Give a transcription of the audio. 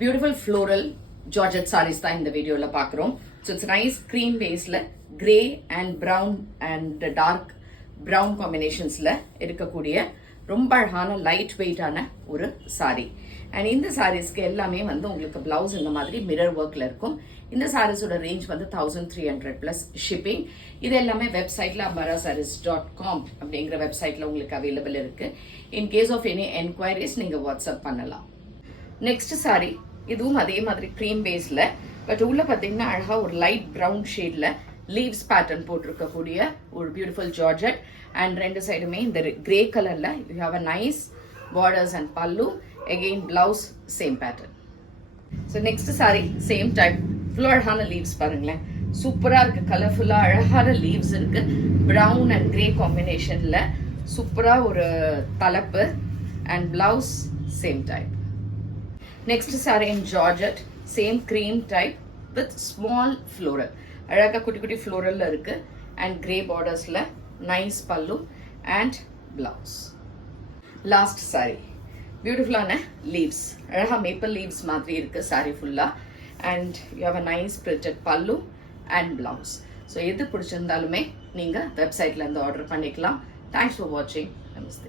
Beautiful floral Georgette sarees தான் இந்த வீடியோல பார்க்குறோம். So it's nice cream baseல grey and brown and dark brown combinationsல இருக்கக்கூடிய ரொம்ப அழகான லைட் வெயிட்டான ஒரு saree. And இந்த sareesக்கு எல்லாமே வந்து உங்களுக்கு blouse இந்த மாதிரி mirror workல இருக்கும். இந்த sareeஸோட range வந்து 1300 plus shipping. இது எல்லாமே வெப்சைட்ல ambarasarees.com அப்படிங்கிற வெப்சைட்ல உங்களுக்கு அவைலபிள் இருக்கு. In case of any enquiries நீங்க வாட்ஸ்அப் பண்ணலாம். நெக்ஸ்ட் saree இதுவும் அதே மாதிரி க்ரீம் பேஸ்ல பட் உள்ள பார்த்தீங்கன்னா அழகா ஒரு லைட் ப்ரௌன் ஷேட்ல லீவ்ஸ் பேட்டர்ன் போட்டிருக்கக்கூடிய ஒரு பியூட்டிஃபுல் ஜார்ஜெட் அண்ட் ரெண்டு சைடுமே இந்த கிரே கலர்ல you have a nice borders and pallu again blouse same pattern. So next saree same type இவ்வளோ அழகான லீவ்ஸ் பாருங்களேன், சூப்பரா இருக்கு, கலர்ஃபுல்லா அழகான லீவ்ஸ் இருக்கு, ப்ரௌன் அண்ட் கிரே காம்பினேஷன்ல சூப்பரா ஒரு தலைப்பு and blouse same type. Next saree in Georgette, same cream type with small floral. அழகா குட்டி குட்டி floral இருக்கு and grey bordersல nice pallu and blouse. Last saree, beautiful-ஆன leaves, அழகா maple leaves மாதிரி இருக்கு saree full-ஆ and you have a nice printed pallu and blouse. So எது பிடிச்சிருந்தாலுமே நீங்க வெப்சைட்ல இருந்து ஆர்டர் பண்ணிக்கலாம். Thanks for watching. Namaste.